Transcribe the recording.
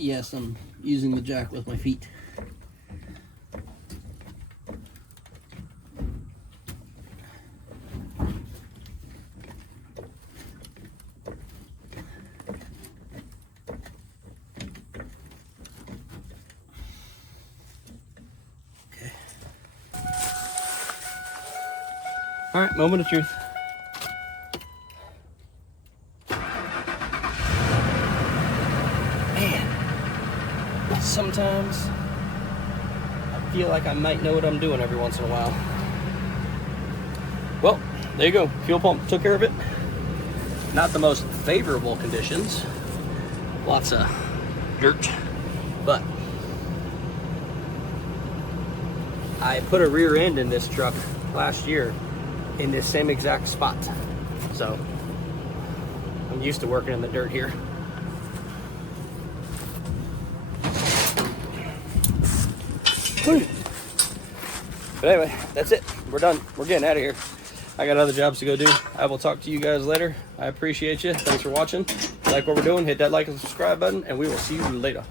Yes, I'm using the jack with my feet. Okay. All right, moment of truth. Sometimes I feel like I might know what I'm doing every once in a while. Well, there you go. Fuel pump took care of it. Not the most favorable conditions. Lots of dirt. But I put a rear end in this truck last year in this same exact spot. So I'm used to working in the dirt here. But anyway, that's it. We're done. We're getting out of here. I got other jobs to go do. I will talk to you guys later. I appreciate you. Thanks for watching. If you like what we're doing, hit that like and subscribe button, and we will see you later.